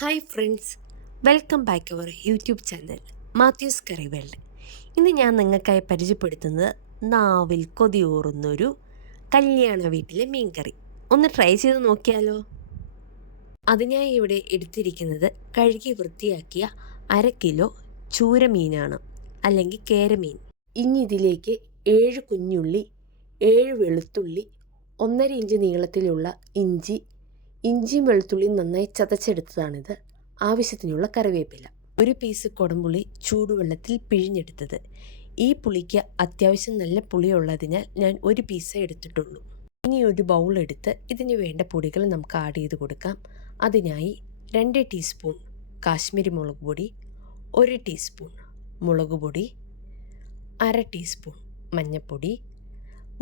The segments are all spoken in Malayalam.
Hi friends, welcome back our YouTube channel Mathews curry world. ഇന്ന് ഞാൻ നിങ്ങൾക്കായി പരിചയപ്പെടുത്തുന്നത് നാവിൽ കൊതിയൂറുന്നൊരു കല്യാണ വീട്ടിലെ മീൻകറി. ഒന്ന് ട്രൈ ചെയ്ത് നോക്കിയാലോ? അതിനായി ഇവിടെ എടുത്തിരിക്കുന്നത് കഴുകി വൃത്തിയാക്കിയ 1/2 കിലോ ചൂരമീനാണ്, അല്ലെങ്കിൽ കേരമീൻ. ഇനി ഇതിലേക്ക് 7 കുഞ്ഞുള്ളി, 7 വെളുത്തുള്ളി, 1.5 ഇഞ്ച് നീളത്തിലുള്ള ഇഞ്ചിയും വെളുത്തുള്ളിയും നന്നായി ചതച്ചെടുത്തതാണിത്. ആവശ്യത്തിനുള്ള കറിവേപ്പില, ഒരു പീസ് കുടംപുളി ചൂടുവെള്ളത്തിൽ പിഴിഞ്ഞെടുത്തത്. ഈ പുളിക്ക് അത്യാവശ്യം നല്ല പുളിയുള്ളതിനാൽ ഞാൻ ഒരു പീസേ എടുത്തിട്ടുള്ളൂ. ഇനി ഒരു ബൗൾ എടുത്ത് ഇതിന് വേണ്ട പൊടികൾ നമുക്ക് ആഡ് ചെയ്ത് കൊടുക്കാം. അതിനായി 2 ടീസ്പൂൺ കാശ്മീരി മുളക് പൊടി, 1 ടീസ്പൂൺ മുളക് പൊടി, 1/2 ടീസ്പൂൺ മഞ്ഞൾപ്പൊടി,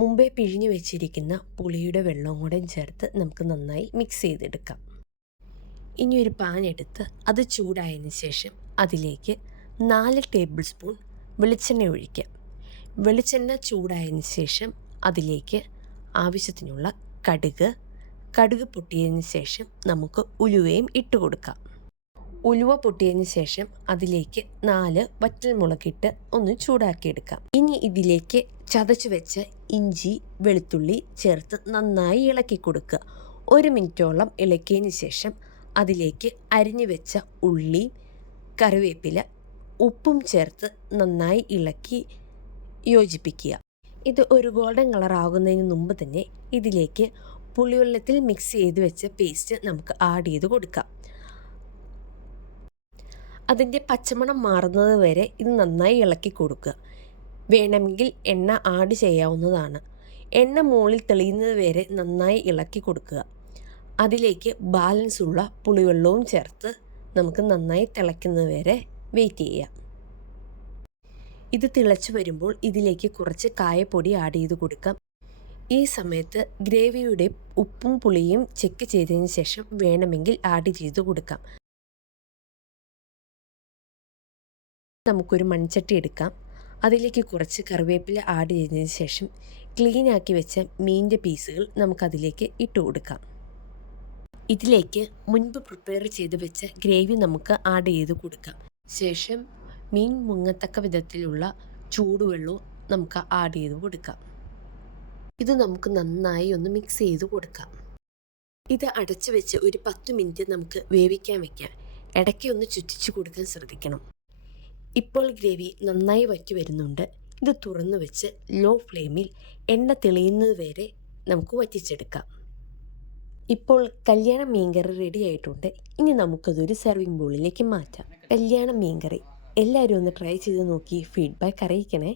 മുമ്പേ പിഴിഞ്ഞു വെച്ചിരിക്കുന്ന പുളിയുടെ വെള്ളവും കൂടെ ചേർത്ത് നമുക്ക് നന്നായി മിക്സ് ചെയ്തെടുക്കാം. ഇനി ഒരു പാൻ എടുത്ത് അത് ചൂടായതിന് ശേഷം അതിലേക്ക് 4 ടേബിൾ സ്പൂൺ വെളിച്ചെണ്ണ ഒഴിക്കാം. വെളിച്ചെണ്ണ ചൂടായതിന് ശേഷം അതിലേക്ക് ആവശ്യത്തിനുള്ള കടുക് പൊട്ടിയതിന് ശേഷം നമുക്ക് ഉലുവയും ഇട്ട് കൊടുക്കാം. ഉലുവ പൊട്ടിയതിന് ശേഷം അതിലേക്ക് 4 വറ്റൽമുളകിട്ട് ഒന്ന് ചൂടാക്കിയെടുക്കാം. ഇനി ഇതിലേക്ക് ചതച്ചു വെച്ച ഇഞ്ചി വെളുത്തുള്ളി ചേർത്ത് നന്നായി ഇളക്കി കൊടുക്കുക. 1 മിനിറ്റോളം ഇളക്കിയതിന് ശേഷം അതിലേക്ക് അരിഞ്ഞു വെച്ച ഉള്ളി, കറിവേപ്പില, ഉപ്പും ചേർത്ത് നന്നായി ഇളക്കി യോജിപ്പിക്കുക. ഇത് ഒരു ഗോൾഡൻ കളർ ആകുന്നതിന് മുമ്പ് തന്നെ ഇതിലേക്ക് പുളിവെള്ളത്തിൽ മിക്സ് ചെയ്ത് വെച്ച പേസ്റ്റ് നമുക്ക് ആഡ് ചെയ്ത് കൊടുക്കാം. അതിൻ്റെ പച്ചമണം മാറുന്നത് വരെ ഇത് നന്നായി ഇളക്കി കൊടുക്കുക. വേണമെങ്കിൽ എണ്ണ ആഡ് ചെയ്യാവുന്നതാണ്. എണ്ണ മുകളിൽ തെളിയുന്നത് വരെ നന്നായി ഇളക്കി കൊടുക്കുക. അതിലേക്ക് ബാലൻസ് ഉള്ള പുളിവെള്ളവും ചേർത്ത് നമുക്ക് നന്നായി തിളയ്ക്കുന്നത് വരെ വെയിറ്റ് ചെയ്യാം. ഇത് തിളച്ചു വരുമ്പോൾ ഇതിലേക്ക് കുറച്ച് കായപ്പൊടി ആഡ് ചെയ്ത് കൊടുക്കാം. ഈ സമയത്ത് ഗ്രേവിയുടെ ഉപ്പും പുളിയും ചെക്ക് ചെയ്തതിന് ശേഷം വേണമെങ്കിൽ ആഡ് ചെയ്ത് കൊടുക്കാം. നമുക്കൊരു മൺചട്ടി എടുക്കാം. അതിലേക്ക് കുറച്ച് കറിവേപ്പില ആഡ് ചെയ്തതിന് ശേഷം ക്ലീനാക്കി വെച്ച മീനിൻ്റെ പീസുകൾ നമുക്കതിലേക്ക് ഇട്ട് കൊടുക്കാം. ഇതിലേക്ക് മുൻപ് പ്രിപ്പയർ ചെയ്ത് വെച്ച ഗ്രേവി നമുക്ക് ആഡ് ചെയ്ത് കൊടുക്കാം. ശേഷം മീൻ മുങ്ങത്തക്ക വിധത്തിലുള്ള ചൂടുവെള്ളവും നമുക്ക് ആഡ് ചെയ്ത് കൊടുക്കാം. ഇത് നമുക്ക് നന്നായി ഒന്ന് മിക്സ് ചെയ്ത് കൊടുക്കാം. ഇത് അടച്ചു വെച്ച് ഒരു 10 മിനിറ്റ് നമുക്ക് വേവിക്കാൻ വെക്കാം. ഇടയ്ക്ക് ഒന്ന് ചുറ്റിച്ചു കൊടുക്കാൻ ശ്രദ്ധിക്കണം. ഇപ്പോൾ ഗ്രേവി നന്നായി വറ്റി വരുന്നുണ്ട്. ഇത് തുറന്നു വെച്ച് ലോ ഫ്ലെയിമിൽ എണ്ണ തെളിയുന്നത് വരെ നമുക്ക് വറ്റിച്ചെടുക്കാം. ഇപ്പോൾ കല്യാണ മീൻകറി റെഡി ആയിട്ടുണ്ട്. ഇനി നമുക്കതൊരു സെർവിങ് ബൗളിലേക്ക് മാറ്റാം. കല്യാണ മീൻകറി എല്ലാവരും ഒന്ന് ട്രൈ ചെയ്ത് നോക്കി ഫീഡ്ബാക്ക് അറിയിക്കണേ.